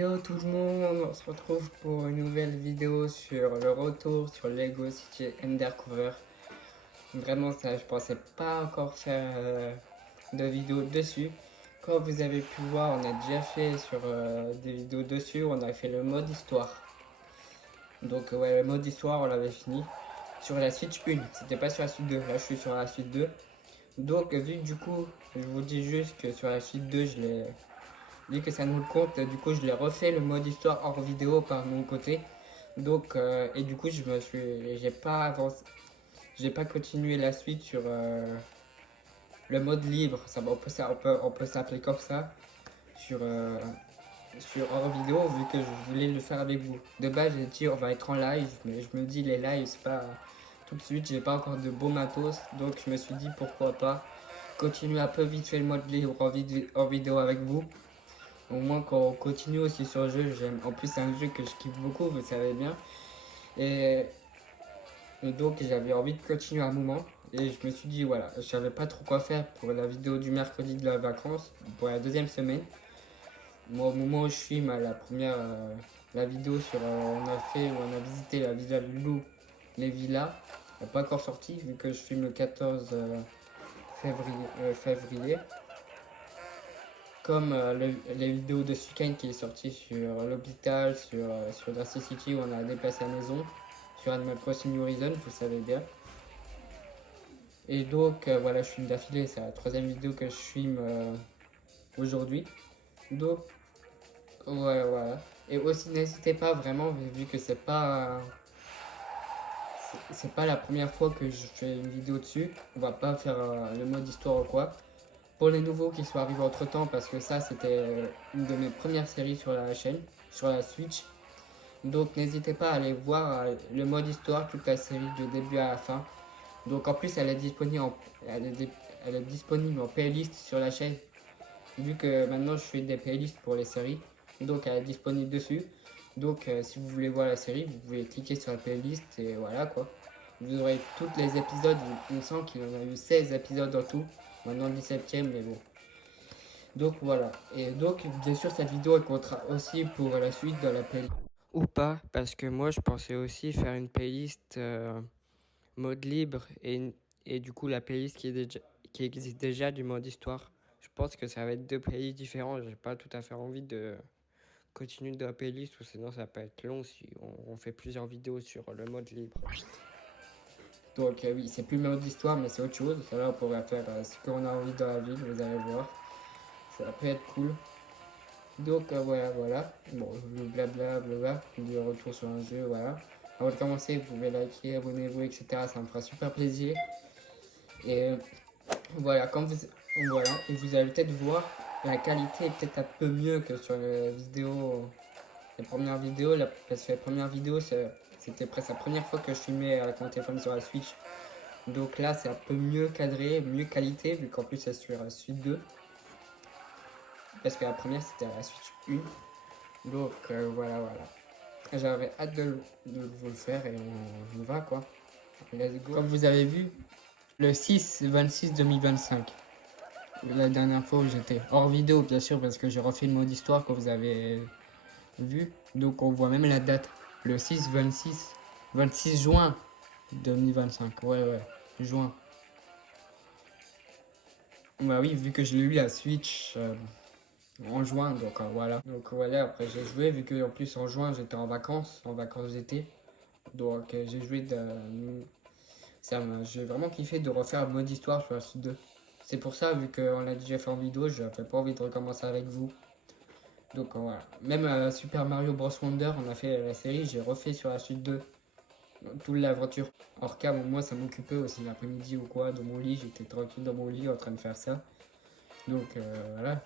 Yo tout le monde, on se retrouve pour une nouvelle vidéo sur le retour sur Lego City Undercover. Vraiment ça, je pensais pas encore faire de vidéo dessus. Comme vous avez pu voir, on a déjà fait sur des vidéos dessus, on a fait le mode histoire. Donc ouais, le mode histoire on l'avait fini sur la Switch 1, c'était pas sur la Switch 2, là je suis sur la Switch 2. Donc vu que du coup, je vous dis juste que sur la Switch 2 je l'ai... Vu que ça nous le compte, du coup je l'ai refait le mode histoire hors vidéo par mon côté. Donc et du coup j'ai pas continué la suite sur le mode libre. On peut s'appeler comme ça sur sur hors vidéo vu que je voulais le faire avec vous. De base j'ai dit on va être en live, mais je me dis les lives c'est pas tout de suite, j'ai pas encore de beau matos, donc je me suis dit pourquoi pas continuer un peu vite fait le mode libre en vidéo avec vous. Au moins qu'on continue aussi sur le jeu, j'aime. En plus c'est un jeu que je kiffe beaucoup, vous savez bien. Et, et donc j'avais envie de continuer un moment. Et je me suis dit voilà, je savais pas trop quoi faire pour la vidéo du mercredi de la vacance, pour la deuxième semaine. Moi au moment où je filme la première la vidéo sur on a visité la Villa Loulou, les villas. Elle n'est pas encore sortie vu que je filme le 14 février. Comme les vidéos de ce week-end qui est sorti sur l'hôpital, sur Drastic City où on a déplacé la maison, sur Animal Crossing New Horizons, vous savez bien. Et donc voilà, je filme d'affilée, c'est la troisième vidéo que je filme aujourd'hui. Donc ouais, voilà. Et aussi n'hésitez pas vraiment, vu que c'est pas la première fois que je fais une vidéo dessus, on va pas faire le mode histoire ou quoi. Pour les nouveaux qui sont arrivés entre temps, parce que ça c'était une de mes premières séries sur la chaîne, sur la Switch. Donc n'hésitez pas à aller voir le mode histoire, toute la série de début à la fin. Donc en plus elle est disponible en playlist sur la chaîne. Vu que maintenant je fais des playlists pour les séries, donc elle est disponible dessus. Donc si vous voulez voir la série, vous pouvez cliquer sur la playlist et voilà quoi. Vous aurez tous les épisodes, il me semble qu'il y en a eu 16 épisodes en tout. Maintenant le 17ème, mais bon. Donc voilà. Et donc bien sûr cette vidéo elle comptera aussi pour la suite dans la playlist. Ou pas, parce que moi je pensais aussi faire une playlist mode libre et du coup la playlist qui existe déjà du mode histoire. Je pense que ça va être deux playlists différents. J'ai pas tout à fait envie de continuer de la playlist ou sinon ça peut être long si on fait plusieurs vidéos sur le mode libre. Donc oui, c'est plus le mode histoire mais c'est autre chose. Ça là on pourrait faire ce qu'on a envie dans la ville, vous allez voir. Ça peut être cool. Donc voilà. Bon, le blabla, du retour sur un jeu, voilà. Avant de commencer, vous pouvez liker, abonnez-vous, etc. Ça me fera super plaisir. Et voilà, voilà, et vous allez peut-être voir, la qualité est peut-être un peu mieux que sur les premières vidéos, parce que les premières vidéos, c'était presque la première fois que je filmais avec mon téléphone sur la Switch. Donc là, c'est un peu mieux cadré, mieux qualité, vu qu'en plus c'est sur la Switch 2. Parce que la première, c'était la Switch 1. Donc voilà. J'avais hâte de vous le faire et on y va quoi. Let's go. Comme vous avez vu, le 6-26-2025. La dernière fois où j'étais hors vidéo bien sûr parce que j'ai refait le mode histoire que vous avez vu. Donc on voit même la date. Le 26 juin 2025. Ouais, juin. Bah oui, vu que je l'ai eu la Switch en juin, donc voilà. Donc voilà, après j'ai joué, vu que en plus en juin j'étais en vacances d'été. Donc j'ai joué j'ai vraiment kiffé de refaire le mode histoire sur la suite 2. C'est pour ça, vu qu'on l'a déjà fait en vidéo, je n'avais pas envie de recommencer avec vous. Donc voilà. Même Super Mario Bros. Wonder, on a fait la série, j'ai refait sur la suite 2. Toute l'aventure. Hors cas, moi ça m'occupait aussi l'après-midi ou quoi, dans mon lit, j'étais tranquille dans mon lit en train de faire ça. Donc voilà.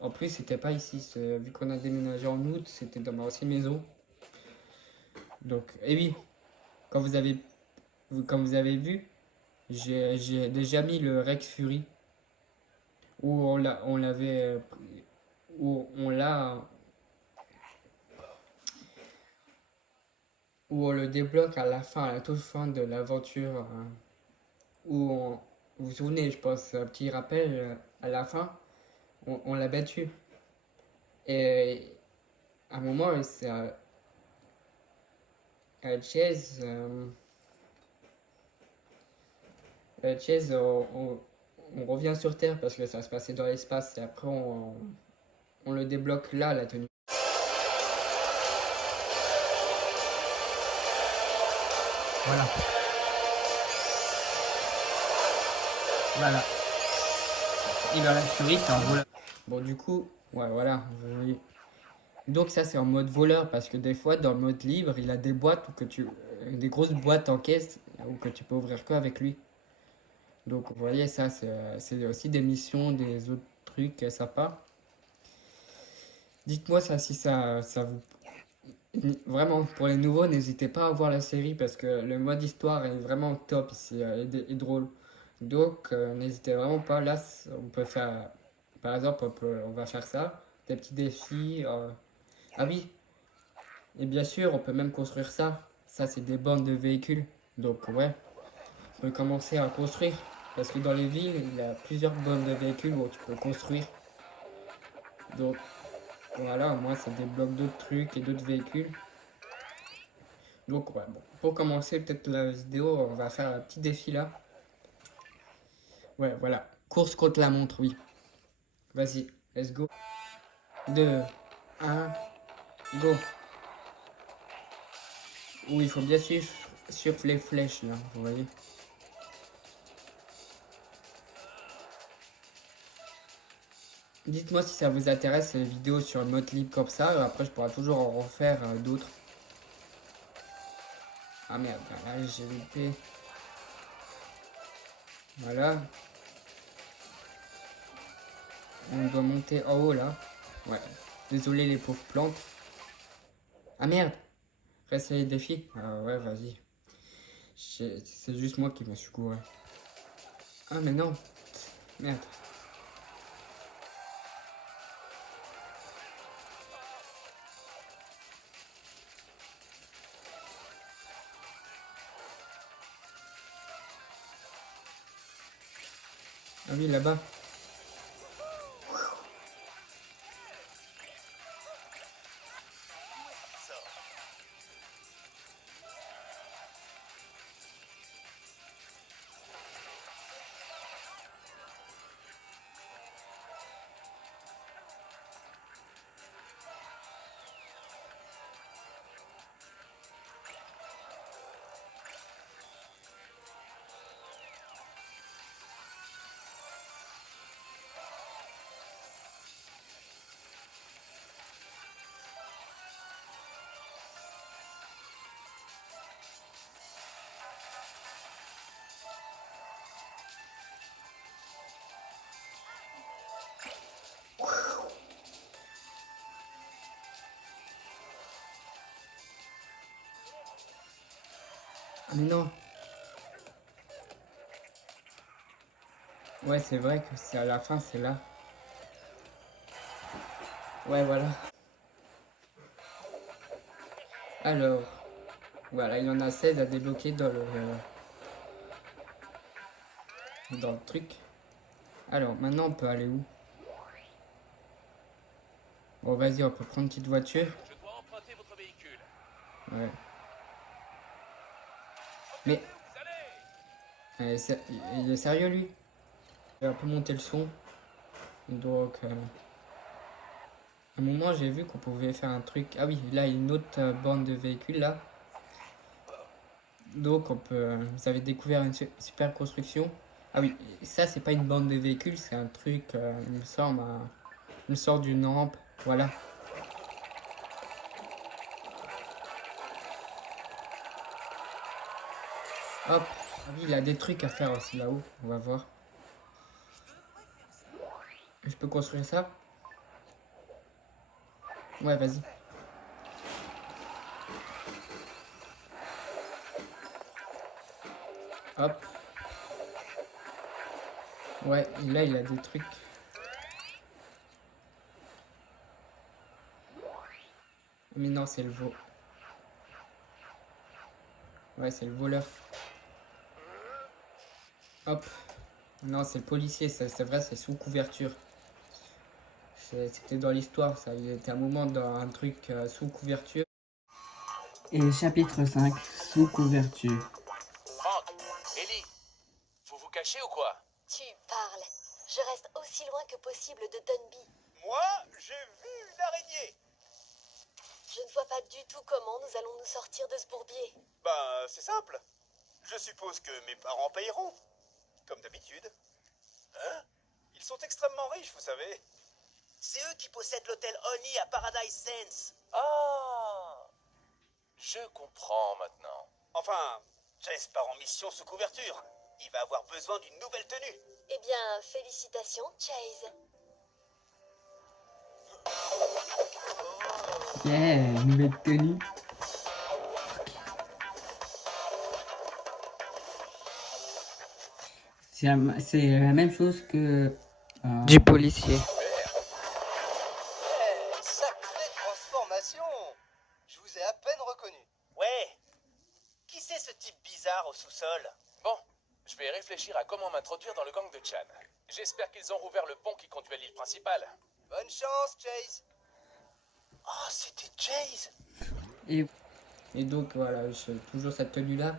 En plus, c'était pas ici, vu qu'on a déménagé en août, c'était dans ma ancienne maison. Donc, et oui, quand vous avez, comme vous avez vu, j'ai déjà mis le Rex Fury où on l'avait, où on l'a, où on le débloque à la fin, à la toute fin de l'aventure, vous vous souvenez, je pense, un petit rappel, à la fin, on l'a battu. Et à un moment, c'est à Chase, on revient sur Terre parce que ça se passait dans l'espace et après on le débloque là, la tenue. Voilà. Voilà. Il a la furie, c'est un voleur. Bon, du coup, ouais, voilà. Donc ça, c'est en mode voleur parce que des fois, dans le mode libre, il a des boîtes ou des grosses boîtes en caisse ou que tu peux ouvrir que avec lui. Donc, vous voyez, ça, c'est aussi des missions, des autres trucs sympas. Dites-moi ça si ça vous... Vraiment, pour les nouveaux, n'hésitez pas à voir la série parce que le mode histoire est vraiment top ici et drôle. Donc, n'hésitez vraiment pas. Là, on peut faire... Par exemple, on va faire ça. Des petits défis. Ah oui, et bien sûr, on peut même construire ça. Ça, c'est des bandes de véhicules. Donc, ouais, on peut commencer à construire. Parce que dans les villes, il y a plusieurs bandes de véhicules où tu peux construire. Donc, voilà, moi, ça débloque d'autres trucs et d'autres véhicules. Donc, ouais, bon. Pour commencer, peut-être la vidéo, on va faire un petit défi là. Ouais, voilà. Course contre la montre, oui. Vas-y, let's go. 2, 1, go. Oui, il faut bien suivre sur les flèches là, vous voyez. Dites-moi si ça vous intéresse les vidéos sur le mode libre comme ça. Après, je pourrai toujours en refaire d'autres. Ah merde, là j'ai loupé. Voilà. On doit monter en haut là. Ouais. Désolé les pauvres plantes. Ah merde. Reste les défis. Ah ouais, vas-y. C'est juste moi qui me suis couru. Ah mais non. Merde. Ah oui, là-bas. Ah mais non. Ouais, c'est vrai que c'est à la fin, c'est là. Ouais, voilà. Alors, voilà, il y en a 16 à débloquer dans le truc. Alors, maintenant, on peut aller où? Bon, vas-y, on peut prendre une petite voiture. Je dois emprunter votre véhicule. Ouais. Mais, il est sérieux, lui? Je vais un peu monter le son. Donc, à un moment, j'ai vu qu'on pouvait faire un truc. Ah oui, là, il y a une autre bande de véhicules, là. Donc, on peut... vous avez découvert une super construction. Ah oui, ça, c'est pas une bande de véhicules, c'est un truc, il me semble, une sorte d'une rampe. Voilà. Hop. Ah oui, il a des trucs à faire aussi là-haut. On va voir. Je peux construire ça? Ouais, vas-y. Hop. Ouais, et là, il a des trucs. Mais non, c'est le veau. Ouais, c'est le voleur. Hop. Non, c'est le policier, c'est vrai, c'est sous couverture. C'était dans l'histoire, ça. Il était un moment dans un truc sous couverture. Et chapitre 5, sous couverture. Franck, Ellie, vous vous cachez ou quoi? Tu parles. Je reste aussi loin que possible de Dunby. Moi, j'ai vu une araignée. Je ne vois pas du tout comment nous allons nous sortir de ce bourbier. Ben, c'est simple. Je suppose que mes parents payeront. Comme d'habitude. Hein? Ils sont extrêmement riches, vous savez. C'est eux qui possèdent l'hôtel Honey à Paradise Sands. Ah! Je comprends maintenant. Enfin, Chase part en mission sous couverture. Il va avoir besoin d'une nouvelle tenue. Eh bien, félicitations, Chase. Yeah, nouvelle tenue. C'est la même chose que... Du policier. Sacrée transformation! Je vous ai à peine reconnu. Ouais. Qui c'est ce type bizarre au sous-sol? Bon, je vais réfléchir à comment m'introduire dans le gang de Chan. J'espère qu'ils ont rouvert le pont qui conduit à l'île principale. Bonne chance, Chase! Oh, c'était Chase! Et donc voilà, j'ai toujours cette tenue là.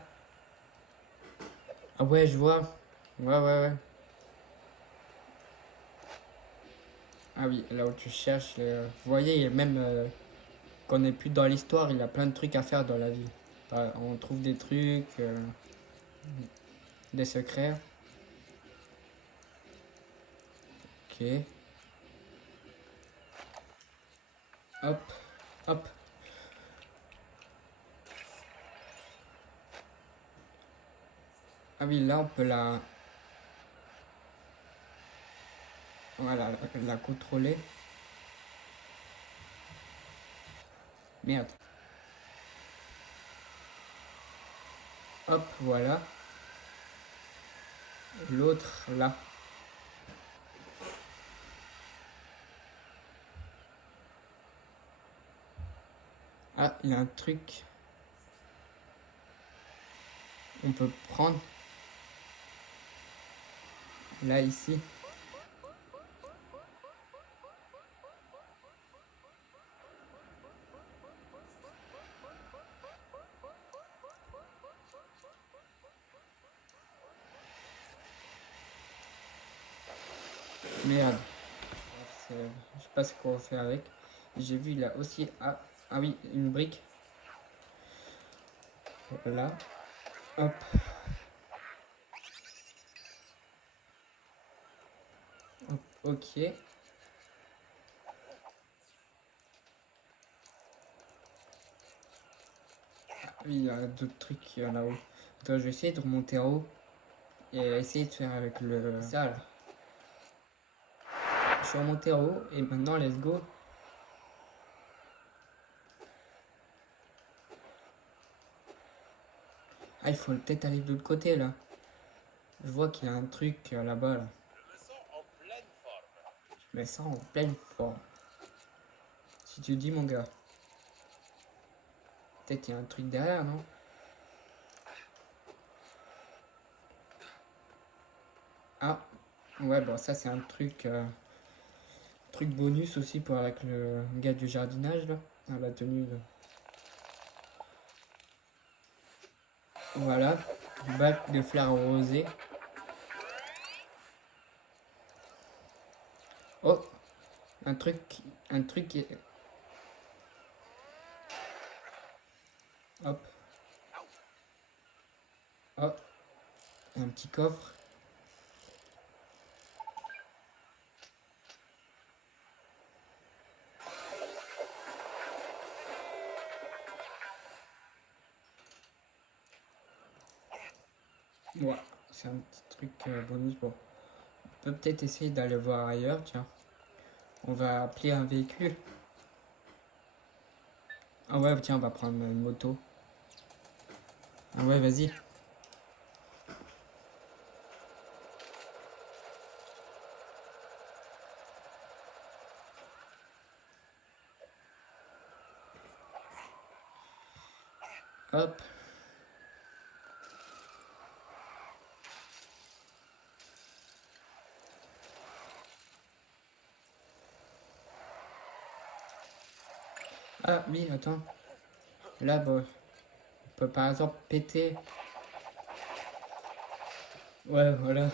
Ah ouais, je vois. Ouais. Ah oui, là où tu cherches, vous voyez, il y a même qu'on n'est plus dans l'histoire, il y a plein de trucs à faire dans la vie. On trouve des trucs, des secrets. Ok. Hop. Ah oui, là on peut la... Voilà, la contrôler. Merde. Hop, voilà. L'autre, là. Ah, il y a un truc. On peut prendre. Là, ici. Merde. Je sais pas ce qu'on va faire avec. J'ai vu là aussi. Ah oui, une brique. Voilà. Hop. Ok. Ah oui, il y a d'autres trucs là-haut. Attends, je vais essayer de remonter en haut. Et essayer de faire avec le... Ça là. Je suis remonté en haut et maintenant let's go. Ah, il faut peut-être aller de l'autre côté là. Je vois qu'il y a un truc là-bas là. Je me sens en pleine forme. Si tu dis mon gars. Peut-être il y a un truc derrière, non? Ah, ouais, bon ça c'est un truc bonus aussi pour avec le gars du jardinage là. Ah, la tenue là. Voilà, bac de fleurs rosées. Oh, un truc qui est... Hop. Hop. Un petit coffre. Ouais, c'est un petit truc bonus. Bon, on peut peut-être essayer d'aller voir ailleurs, tiens. On va appeler un véhicule. Ah ouais, tiens, on va prendre une moto. Ah ouais, vas-y. Hop. Ah oui, attends. Là, bon, on peut par exemple péter. Ouais, voilà.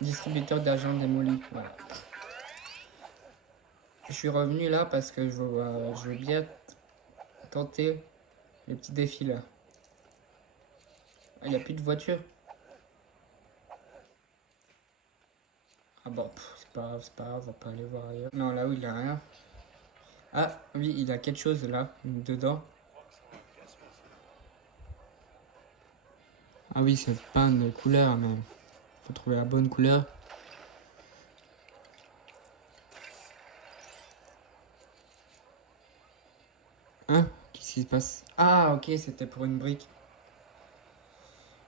Distributeur d'agents démolis. Voilà. Je suis revenu là parce que je veux bien tenter le petit défi là. Ah, il n'y a plus de voiture. Ah bon, c'est pas grave, on va pas aller voir ailleurs. Non, là où il a rien. Ah oui, il a quelque chose là, dedans. Ah oui, c'est pas une couleur même. Faut trouver la bonne couleur. Hein? Qu'est-ce qui se passe? Ah ok, c'était pour une brique.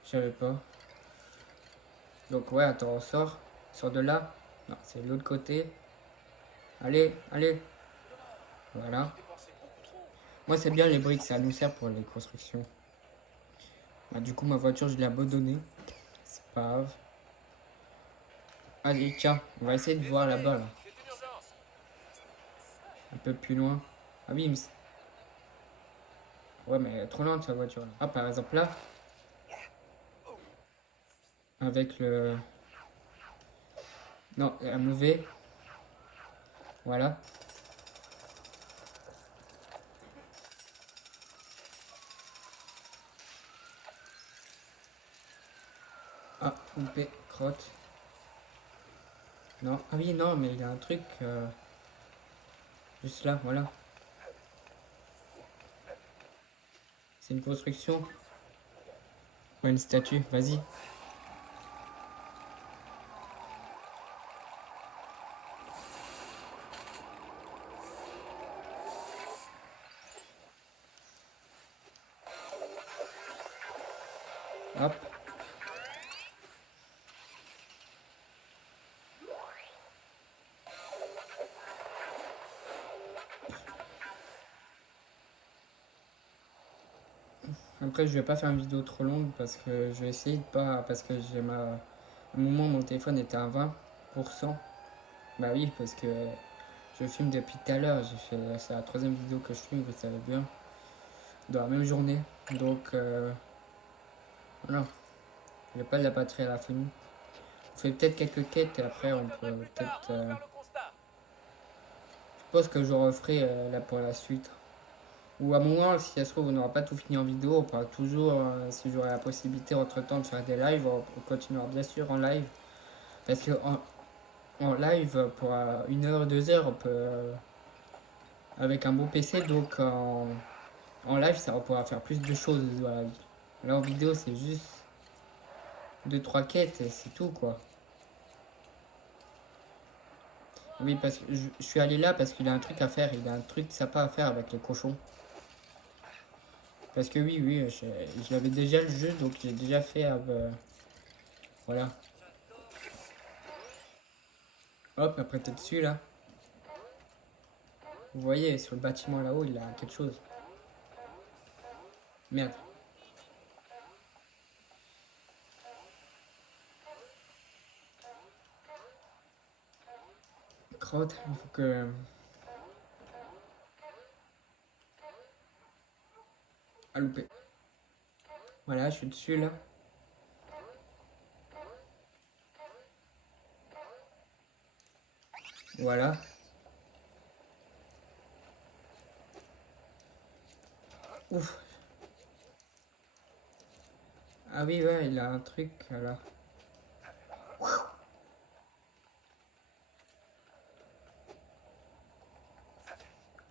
Je savais pas. Donc ouais, attends, on sort. On sort de là. Non, c'est de l'autre côté. Allez, allez. Voilà. Moi c'est bien les briques, ça nous sert pour les constructions. Bah, du coup ma voiture je l'ai abandonnée. C'est pas grave. Allez, tiens, on va essayer de voir là-bas là. Un peu plus loin. Ah oui, mais ouais, mais elle est trop lente sa voiture là. Ah, par exemple là. Avec le. Non, la mauvais. Voilà. Ah, coupé, crotte. Non, ah oui, non, mais il y a un truc. Juste là, voilà. C'est une construction. Ouais, une statue, vas-y. Hop. Après, je vais pas faire une vidéo trop longue parce que je vais essayer de pas. Parce que j'ai ma. À un moment, mon téléphone était à 20%. Bah oui, parce que je filme depuis tout à l'heure. C'est la troisième vidéo que je filme, vous savez bien. Dans la même journée. Donc, voilà. J'ai pas de la batterie à la fin. On fait peut-être quelques quêtes et après, on peut peut-être. Je pense que je referai là pour la suite. Ou à un moment, si ça se trouve, on n'aura pas tout fini en vidéo, on pourra toujours, si j'aurai la possibilité entre temps de faire des lives, on continuera bien sûr en live. Parce que en live, pour 1 heure, 2 heures, on peut, avec un bon PC, donc en live, ça on pourra faire plus de choses. Voilà. Là en vidéo, c'est juste 2-3 quêtes et c'est tout quoi. Oui, parce que je suis allé là parce qu'il a un truc à faire, il a un truc sympa à faire avec les cochons. Parce que oui, oui, j'avais déjà le jeu, donc j'ai déjà fait. Voilà. Hop, après t'es dessus là. Vous voyez, sur le bâtiment là-haut, il a quelque chose. Merde. Crotte, il faut que. Ah, loupé. Voilà, je suis dessus là. Voilà. Ouf. Ah oui, ouais, il a un truc là.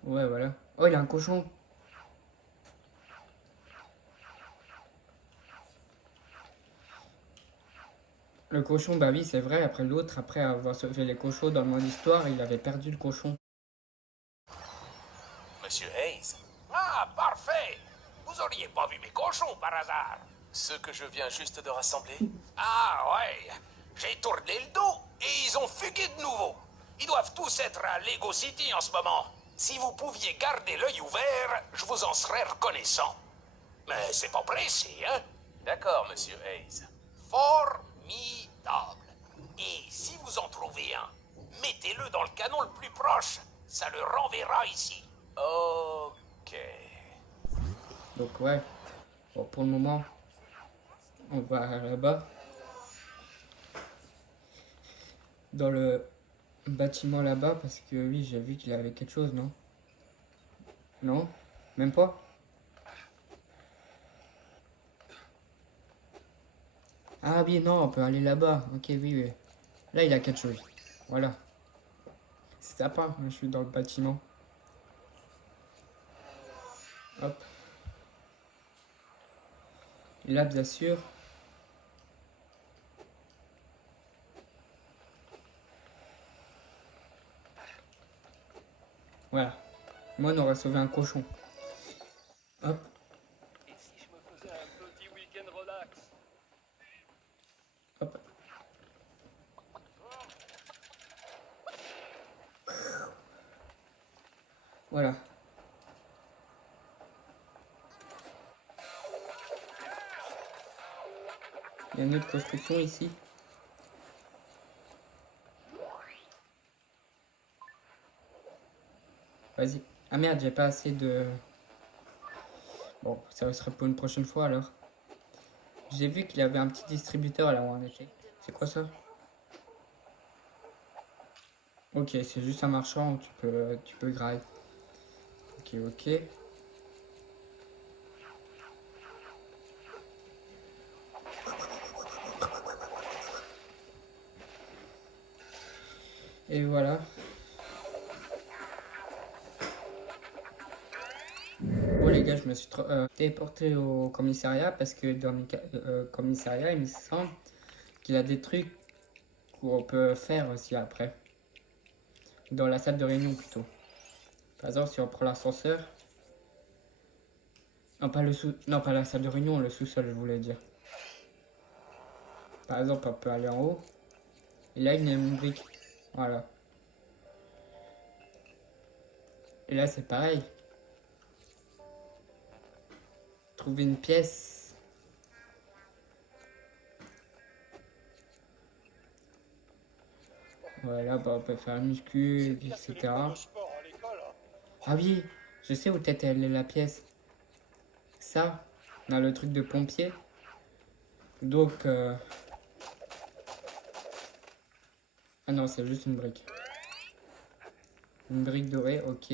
Ouais, voilà. Oh, il a un cochon. Le cochon, bah oui, c'est vrai. Après l'autre, après avoir sauvé les cochons dans le mode histoire, il avait perdu le cochon. Monsieur Hayes? Ah, parfait! Vous auriez pas vu mes cochons par hasard? Ceux que je viens juste de rassembler? Ah, ouais. J'ai tourné le dos et ils ont fugué de nouveau. Ils doivent tous être à Lego City en ce moment. Si vous pouviez garder l'œil ouvert, je vous en serais reconnaissant. Mais c'est pas pressé, hein? D'accord, monsieur Hayes. Formidable. Et si vous en trouvez un, mettez-le dans le canon le pas ici. Ok. Donc ouais, bon, pour le moment, on va là-bas. Dans le bâtiment là-bas, parce que oui, j'ai vu qu'il avait quelque chose, non? Non? Même pas? Ah oui, non, on peut aller là-bas. Ok, oui, oui. Là, il y a quelque chose. Voilà. C'est sympa, je suis dans le bâtiment. Hop. Et là, bien sûr. Voilà. Moi, on aurait sauvé un cochon. Hop. Et si je me faisais un petit week-end relax? Hop. Voilà. Il y a une autre construction ici. Vas-y. Ah merde, j'ai pas assez de... Bon, ça serait pour une prochaine fois alors. J'ai vu qu'il y avait un petit distributeur là où on était. C'est quoi ça? Ok, c'est juste un marchand où tu peux grailler. Ok, ok. Et voilà. Bon les gars, je me suis téléporté au commissariat parce que dans le commissariat, il me semble qu'il y a des trucs qu'on peut faire aussi après. Dans la salle de réunion plutôt. Par exemple, si on prend l'ascenseur. Non, pas le sous... Non, pas la salle de réunion, le sous-sol, je voulais dire. Par exemple, on peut aller en haut. Et là, il y a une brique. Voilà. Et là, c'est pareil. Trouver une pièce. Voilà, bah, on peut faire un muscu, etc. Ah oui, je sais où peut-être elle est la pièce. Ça, on a le truc de pompier. Donc, ah non, c'est juste une brique. Une brique dorée, ok.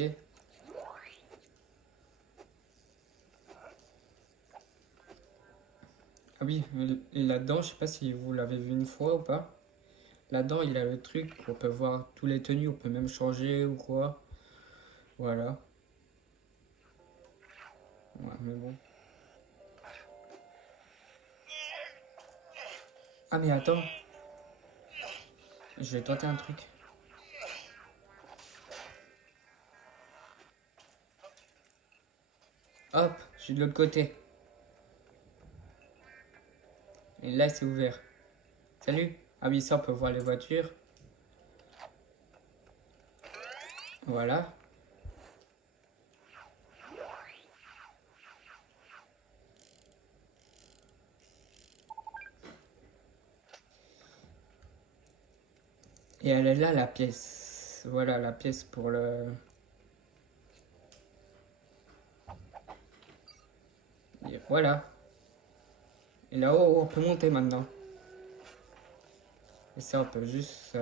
Ah oui, et là-dedans, je sais pas si vous l'avez vu une fois ou pas. Là-dedans, il a le truc, on peut voir tous les tenues, on peut même changer ou quoi. Voilà. Ouais, mais bon. Ah mais attends. Je vais tenter un truc. Hop, je suis de l'autre côté. Et là, c'est ouvert. Salut. Ah oui, ça, on peut voir les voitures. Voilà. Et elle est là, la pièce. Voilà, la pièce pour le... Et voilà. Et là-haut, on peut monter maintenant. Et ça, on peut juste...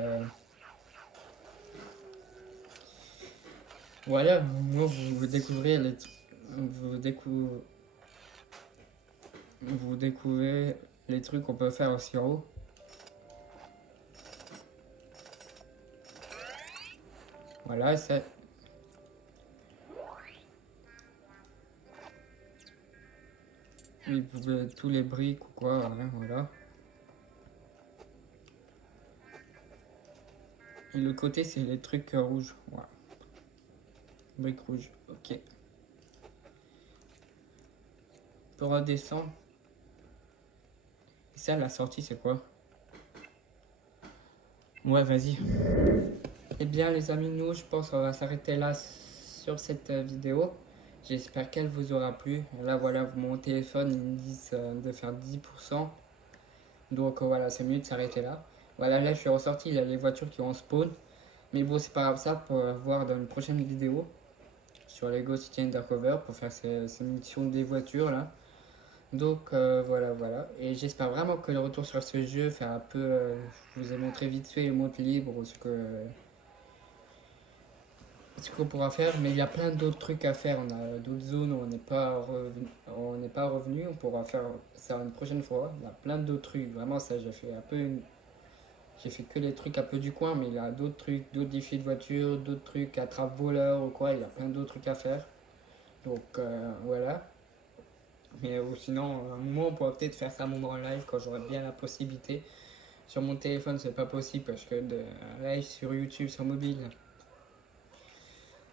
Voilà, moi, vous découvrez les... Vous découvrez les trucs qu'on peut faire aussi en haut. Voilà, c'est... Oui, vous pouvez tous les briques ou quoi, hein, voilà. Et le côté, c'est les trucs rouges. Voilà. Briques rouges, ok. On peut redescendre. Et ça, la sortie, c'est quoi? Ouais, vas-y. Eh bien, les amis, nous, je pense qu'on va s'arrêter là sur cette vidéo. J'espère qu'elle vous aura plu. Là, voilà, mon téléphone, il me dit de faire 10%. Donc, voilà, c'est mieux de s'arrêter là. Voilà, là, je suis ressorti, il y a les voitures qui ont spawn. Mais bon, c'est pas grave, ça, pour voir dans une prochaine vidéo. sur Lego City Undercover pour faire ces missions des voitures là. Donc voilà. Et j'espère vraiment que le retour sur ce jeu fait un peu. Je vous ai montré vite fait le monde libre, ce qu'on pourra faire, mais il y a plein d'autres trucs à faire. On a d'autres zones où on n'est pas revenu. On pourra faire ça une prochaine fois. Il y a plein d'autres trucs. Vraiment, ça, j'ai fait que les trucs un peu du coin, mais il y a d'autres trucs, d'autres défis de voiture, d'autres trucs attrape-voleur ou quoi. Il y a plein d'autres trucs à faire. Donc voilà. Mais sinon, à un moment, on pourra peut-être faire ça un moment en live quand j'aurai bien la possibilité. Sur mon téléphone, c'est pas possible parce que un live sur YouTube, sur mobile,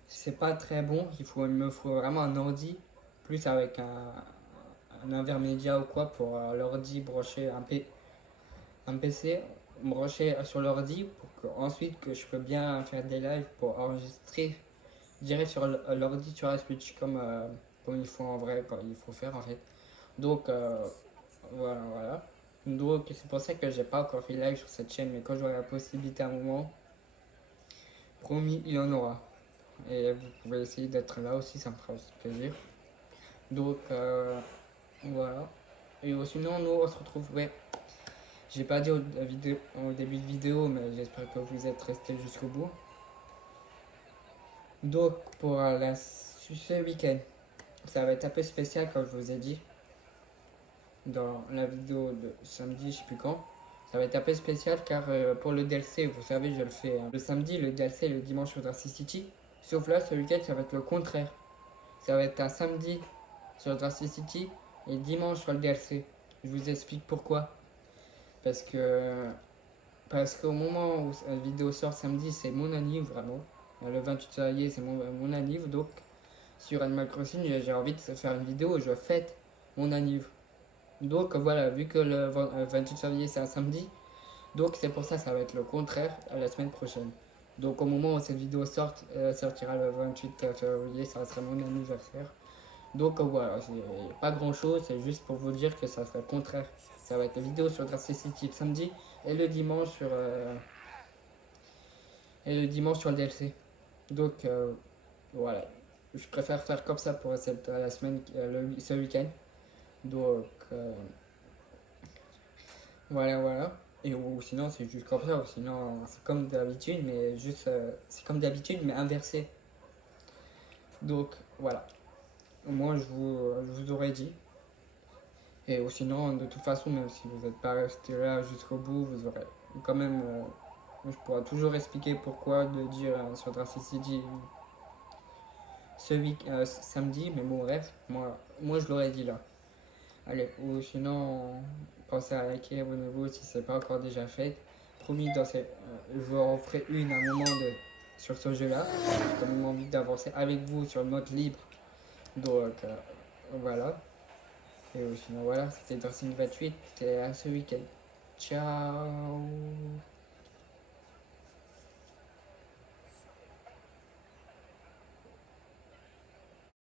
c'est pas très bon. Il me faut vraiment un ordi, plus avec un intermédiaire ou quoi pour l'ordi brancher un PC, brancher sur l'ordi pour ensuite que je peux bien faire des lives pour enregistrer direct sur l'ordi sur la Switch comme il faut en vrai, quand il faut faire en fait. Donc voilà. Donc c'est pour ça que j'ai pas encore fait live sur cette chaîne, mais quand j'aurai la possibilité à un moment, promis, il y en aura. Et vous pouvez essayer d'être là aussi, ça me fera aussi plaisir. Donc voilà. Et sinon, nous on se retrouve. Ouais, j'ai pas dit au début de vidéo, mais j'espère que vous êtes restés jusqu'au bout. Donc pour ce week-end, ça va être un peu spécial comme je vous ai dit dans la vidéo de samedi, je sais plus quand. Ça va être un peu spécial car pour le DLC, vous savez, je le fais le samedi, le DLC le dimanche sur Drastic City. Sauf là, ce week-end, ça va être le contraire. Ça va être un samedi sur Drastic City et dimanche sur le DLC. Je vous explique pourquoi. Parce qu'au moment où la vidéo sort samedi, c'est mon anniv vraiment. Le 28 février, c'est mon anniv. Donc, sur Animal Crossing, j'ai envie de faire une vidéo où je fête mon anniv. Donc, voilà, vu que le 28 février, c'est un samedi, donc c'est pour ça que ça va être le contraire à la semaine prochaine. Donc, au moment où cette vidéo sortira le 28 février, ça sera mon anniversaire. Donc, voilà, c'est pas grand chose, c'est juste pour vous dire que ça sera le contraire. Ça va être la vidéo sur Drastic City le samedi et le dimanche sur le DLC. Donc voilà, je préfère faire comme ça pour la semaine, ce week-end. Donc voilà. Et ou sinon c'est juste comme ça, ou sinon c'est comme d'habitude, mais juste c'est comme d'habitude mais inversé. Donc voilà. Moi je vous aurais dit. Et sinon, de toute façon, même si vous n'êtes pas resté là jusqu'au bout, vous aurez quand même. Je pourrai toujours expliquer pourquoi de dire sur Drastic City samedi, mais bon, bref, moi je l'aurais dit là. Allez, ou sinon, pensez à liker, abonnez-vous si ce n'est pas encore déjà fait. Promis, je vous en ferai une à un moment sur ce jeu-là. J'ai quand même envie d'avancer avec vous sur le mode libre. Donc, voilà. Et sinon voilà, c'était Drastic 28, c'était à ce week-end. Ciao.